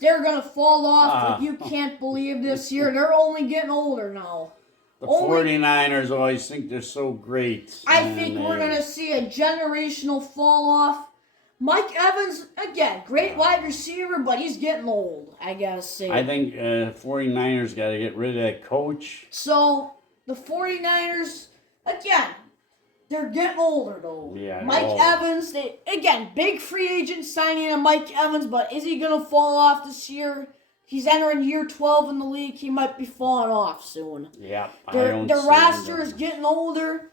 they're going to fall off like you can't believe this year. They're only getting older now. The 49ers always think they're so great. I think we're going to see a generational fall off. Mike Evans, again, great wide receiver, but he's getting old, I got to say. I think 49ers got to get rid of that coach. So, the 49ers, again, they're getting older, though. Yeah, Mike Evans, big free agent signing of Mike Evans, but is he going to fall off this year? He's entering year 12 in the league. He might be falling off soon. Yeah, their roster is getting older.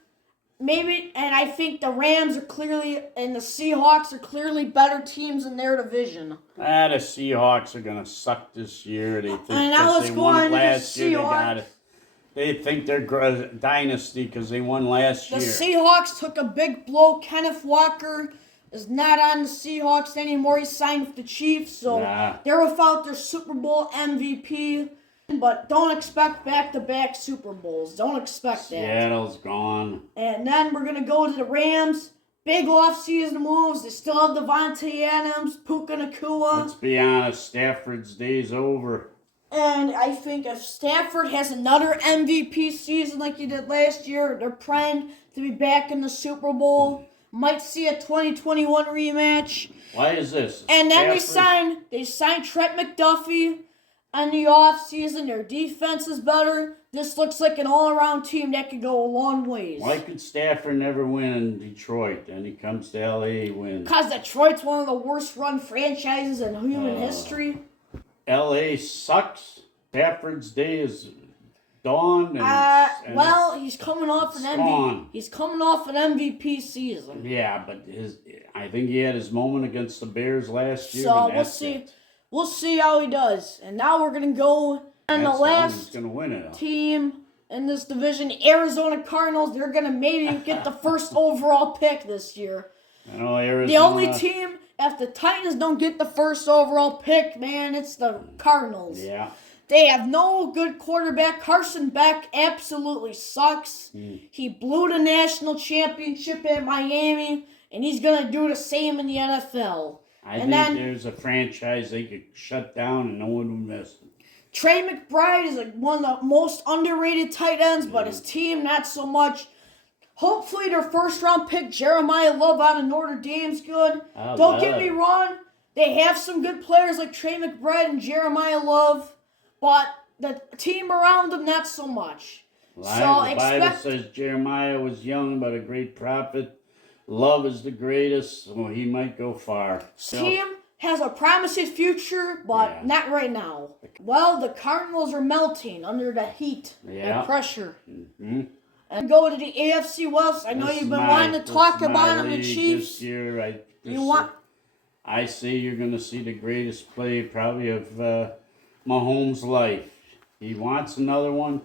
Maybe, and I think the Rams are clearly, and the Seahawks are clearly better teams in their division. The Seahawks are going to suck this year. They think they won it last year. They got it. They think they're a dynasty because they won last year. The Seahawks took a big blow. Kenneth Walker is not on the Seahawks anymore. He signed with the Chiefs, so they're without their Super Bowl MVP. But don't expect back-to-back Super Bowls. Don't expect that. Seattle's gone. And then we're going to go to the Rams. Big off-season moves. They still have Devontae Adams, Puka Nacua. Let's be honest, Stafford's day's over. And I think if Stafford has another MVP season like he did last year, they're primed to be back in the Super Bowl. Might see a 2021 rematch. Why is this? And then they signed Trent McDuffie on the offseason. Their defense is better. This looks like an all-around team that could go a long ways. Why could Stafford never win in Detroit? And he comes to L.A. wins. Because Detroit's one of the worst-run franchises in human history. L.A. sucks. Stafford's day is dawn. He's coming off an MVP season. Yeah, but I think he had his moment against the Bears last year. So we'll see. We'll see how he does. And now we're going to go on the last team in this division, Arizona Cardinals. They're going to maybe get the first overall pick this year. I know Arizona. The only team, if the Titans don't get the first overall pick, man, it's the Cardinals. Yeah. They have no good quarterback. Carson Beck absolutely sucks. He blew the national championship at Miami, and he's going to do the same in the NFL. I think there's a franchise they could shut down and no one would miss them. Trey McBride is one of the most underrated tight ends, but his team, not so much. Hopefully their first-round pick, Jeremiah Love out of Notre Dame's good. Don't get me wrong. They have some good players like Trey McBride and Jeremiah Love, but the team around them, not so much. The Bible says Jeremiah was young but a great prophet. Love is the greatest, so he might go far. Team has a promising future, but not right now. Well, the Cardinals are melting under the heat and pressure. Mm-hmm. And go to the AFC West. I know you've been wanting to talk about them, the Chiefs. This year, I say you're going to see the greatest play probably of Mahomes' life. He wants another one.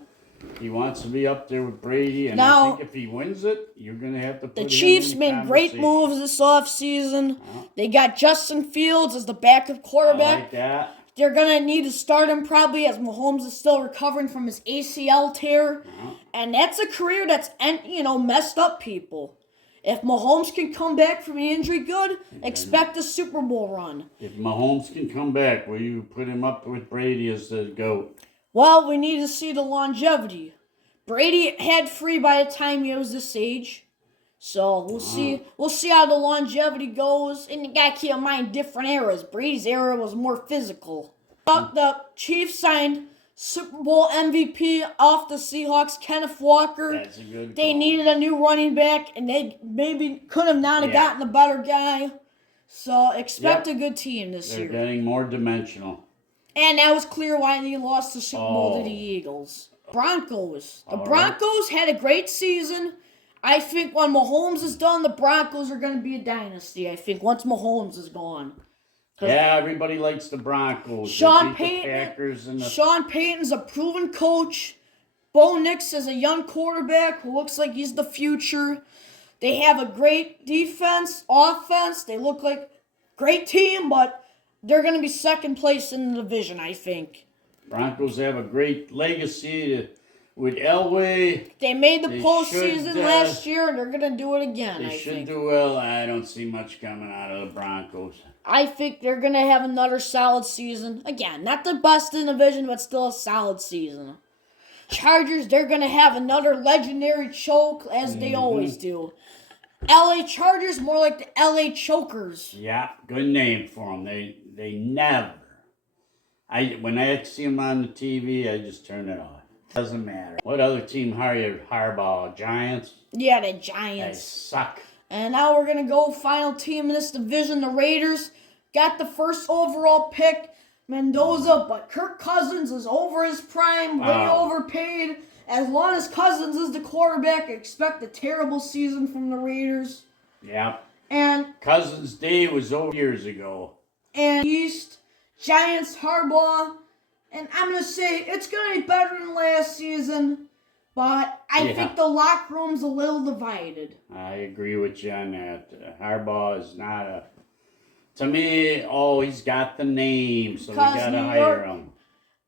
He wants to be up there with Brady, and I think if he wins it, you're going to have to put him in the Chiefs made great moves this offseason. They got Justin Fields as the backup quarterback. I like that. They're going to need to start him probably as Mahomes is still recovering from his ACL tear. And that's a career that's, messed up people. If Mahomes can come back from the injury good, expect a Super Bowl run. If Mahomes can come back, will you put him up with Brady as the GOAT? Well, we need to see the longevity. Brady had free by the time he was this age. So we'll see. We'll see how the longevity goes. And you gotta keep in mind different eras. Brady's era was more physical. The Chiefs signed Super Bowl MVP off the Seahawks, Kenneth Walker. That's a good They needed a new running back, and they maybe could have not have gotten a better guy. So expect a good team this year. They're getting more dimensional. And that was clear why they lost the Super Bowl to the Eagles. Broncos. The Broncos had a great season. I think when Mahomes is done, the Broncos are going to be a dynasty. I think once Mahomes is gone. Yeah, everybody likes the Broncos. Sean Payton's a proven coach. Bo Nix is a young quarterback who looks like he's the future. They have a great defense, offense. They look like a great team, but they're going to be second place in the division, I think. Broncos have a great legacy. with Elway. They made the They postseason should, last year, and they're gonna do it again. They I should think. do well. I don't see much coming out of the Broncos. I think they're gonna have another solid season. Again, not the best in the division, but still a solid season. Chargers, they're gonna have another legendary choke, as they always do. LA Chargers, more like the LA Chokers. Yeah, good name for them. They never. When I see them on the TV, I just turn it off. Doesn't matter. What other team hired Harbaugh? Giants? Yeah, the They Giants. suck. And now we're gonna go final team in this division. The Raiders got the first overall pick, Mendoza, but Kirk Cousins is over his prime, way Wow. overpaid. As long as Cousins is the quarterback, expect a terrible season from the Raiders. Yeah. And Cousins' day was over years ago. East, Giants, Harbaugh, and I'm gonna say it's gonna be better than last season, but I think the locker room's a little divided. I agree with you on that. Harbaugh is not a. To me, he's got the name, so we gotta New hire York- him.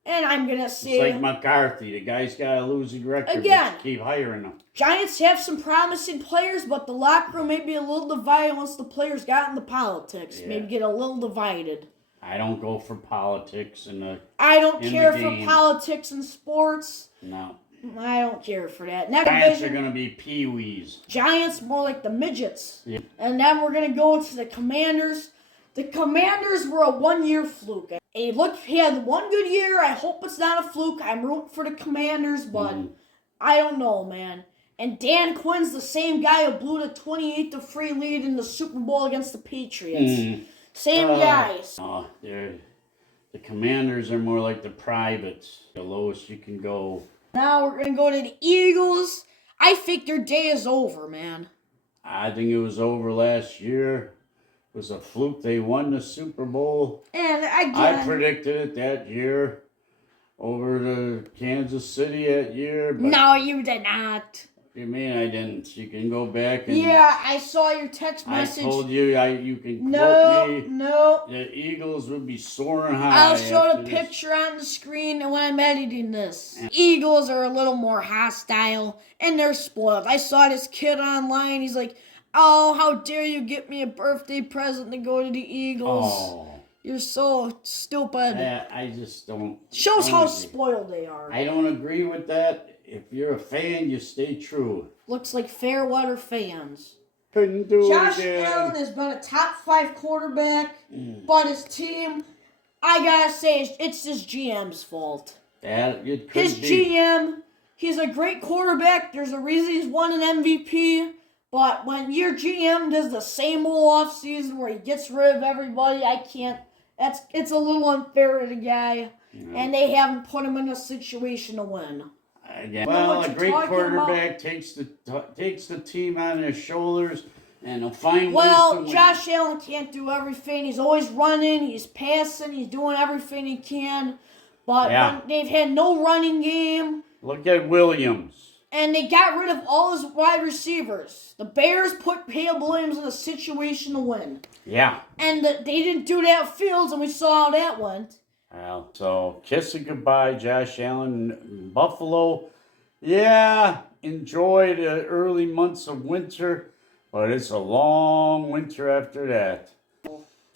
And I'm gonna It's say like McCarthy. The guy's got a losing record. Again. But keep hiring him. Giants have some promising players, but the locker room may be a little divided once the players got into politics. Yeah. Maybe get a little divided. I don't go for politics I don't In care the for game. politics and sports. no. I don't care for that. Next Giants are division, gonna be peewees. Giants more like the midgets. Yeah. And then we're gonna go to the Commanders. The Commanders were a one-year fluke. He had one good year. I hope it's not a fluke. I'm rooting for the Commanders, but I don't know, man. And Dan Quinn's the same guy who blew the 28-3 lead in the Super Bowl against the Patriots. Same guys. Oh, the Commanders are more like the privates. The lowest you can go. Now we're gonna go to the Eagles. I think their day is over, man. I think it was over last year. It was a fluke. They won the Super Bowl. And again, I predicted it that year over to Kansas City that year. But no, you did not. you mean I didn't? You can go back and Yeah, I saw your text I message. told you you can quote No, me. no. The Eagles would be soaring high. I'll show after the this. picture on the screen and when I'm editing this. Eagles are a little more hostile and they're spoiled. I saw this kid online. He's like, "Oh, how dare you get me a birthday present to go to the Eagles? Oh, You're so stupid." I just don't. Shows don't how agree. spoiled they are. I don't agree with that. If you're a fan, you stay true. Looks like fair weather fans. Couldn't do Josh it again. Allen has been a top 5 quarterback, but his team, I gotta say, it's his GM's fault. That it could His be. GM, he's a great quarterback. There's a reason he's won an MVP. But when your GM does the same old offseason where he gets rid of everybody, I can't. It's a little unfair to the guy. And they haven't put him in a situation to win. Again. know Well, what a you're great talking quarterback takes the team on his shoulders, and he'll find ways to Well, win. Josh Allen can't do everything. He's always running, he's passing, he's doing everything he can. But Yeah. when they've had no running game, Look at Williams. and they got rid of all his wide receivers. The Bears put Caleb Williams in a situation to win. Yeah. And they didn't do that with Fields, and we saw how that went. Well, so kiss it goodbye, Josh Allen. Buffalo, yeah, enjoy the early months of winter, but it's a long winter after that.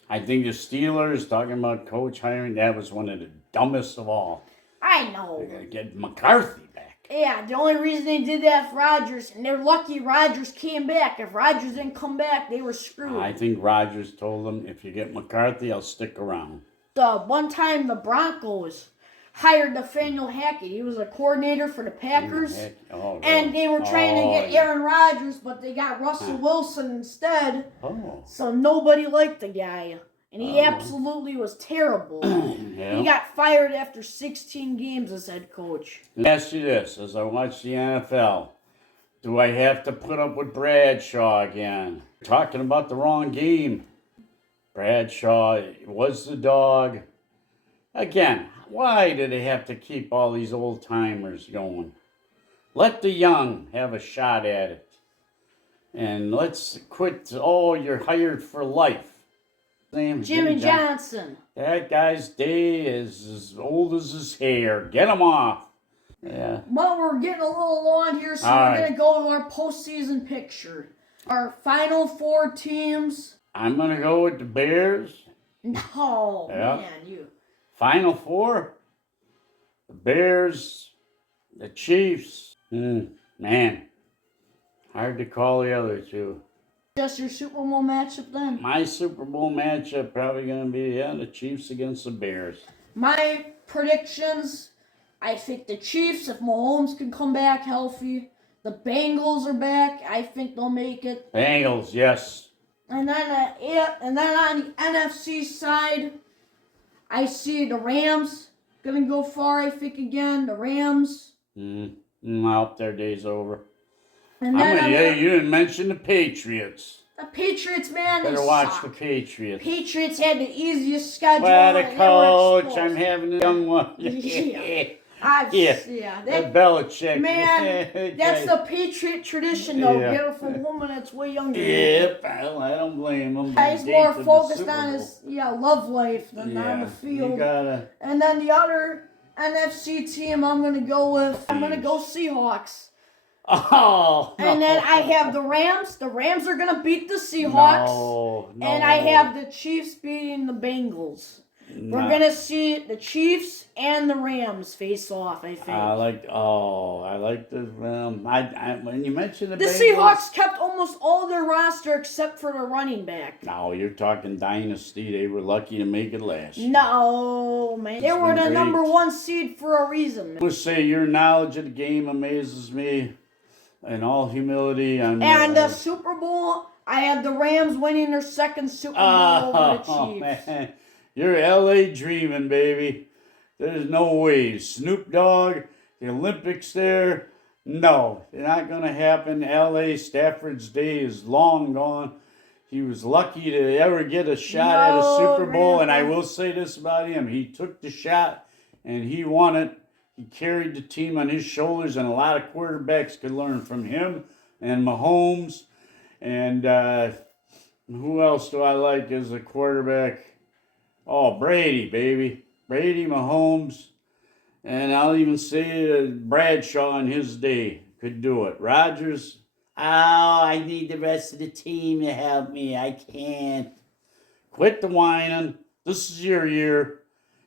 I think the Steelers, talking about coach hiring, that was one of the dumbest of all. I know. They gotta get McCarthy back. Yeah, the only reason they did that for Rodgers, and they're lucky Rodgers came back. If Rodgers didn't come back, they were screwed. I think Rodgers told them, if you get McCarthy, I'll stick around. The one time the Broncos hired Nathaniel Hackett. He was a coordinator for the Packers. Oh, And they were trying to get yeah. Aaron Rodgers, but they got Russell Wilson instead. Oh, So nobody liked the guy. And he absolutely was terrible. yeah. He got fired after 16 games as head coach. Let me ask you this, as I watch the NFL, do I have to put up with Bradshaw again? Talking about the wrong game. Bradshaw was the dog. Again, why do they have to keep all these old timers going? Let the young have a shot at it. And let's quit, you're hired for life. Jimmy Johnson. That guy's day is as old as his hair. Get him off. Yeah. Well, we're getting a little long here, so All we're right. going to go to our postseason picture. Our final four teams. I'm going to go with the Bears. No, Yeah. man, you. Final four. The Bears. The Chiefs. Man. Hard to call the other two. Just your Super Bowl matchup then? My Super Bowl matchup probably going to be the Chiefs against the Bears. My predictions, I think the Chiefs, if Mahomes can come back healthy. The Bengals are back. I think they'll make it. Bengals, yes. And then on the NFC side, I see the Rams gonna go far. I think again the Rams. I hope their day's over. And then You didn't mention the Patriots. the Patriots, man, they Better watch suck. the Patriots. Patriots had the easiest schedule. Well, the and they were coach, exposed. I'm having a young one. Yeah, That Belichick. man, that's the Patriot tradition, though. Yeah. Get it from a woman that's way younger. Yep, I don't blame him. He's more focused on his love life than on the field. You gotta. And then the other NFC team I'm gonna go Seahawks. Oh. And then I have the Rams. The Rams are gonna beat the Seahawks. No. And I have the Chiefs beating the Bengals. We're gonna see the Chiefs and the Rams face off, I think. I like the when you mentioned the The Bengals, Seahawks kept almost all their roster except for the running back. No, you're talking dynasty. They were lucky to make it last year. No, man. They were the great. number one seed for a reason. I would say your knowledge of the game amazes me. In all humility, And the Super Bowl, I had the Rams winning their second Super Bowl over the Chiefs. Man. You're LA dreaming, baby. There's no way. Snoop Dogg, the Olympics there. No, it's not going to happen. LA, Stafford's day is long gone. He was lucky to ever get a shot at a Super Bowl. And I will say this about him. He took the shot and he won it. He carried the team on his shoulders, and a lot of quarterbacks could learn from him and Mahomes. And who else do I like as a quarterback? Oh, Brady, baby. Brady, Mahomes. And I'll even say Bradshaw in his day could do it. Rodgers, I need the rest of the team to help me. I can't. Quit the whining. This is your year.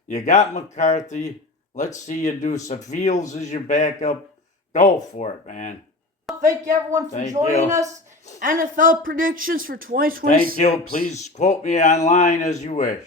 You got McCarthy. Let's see you do some. Fields as your backup. Go for it, man. Thank you, everyone, for joining us. NFL predictions for 2026. Thank you. Please quote me online as you wish.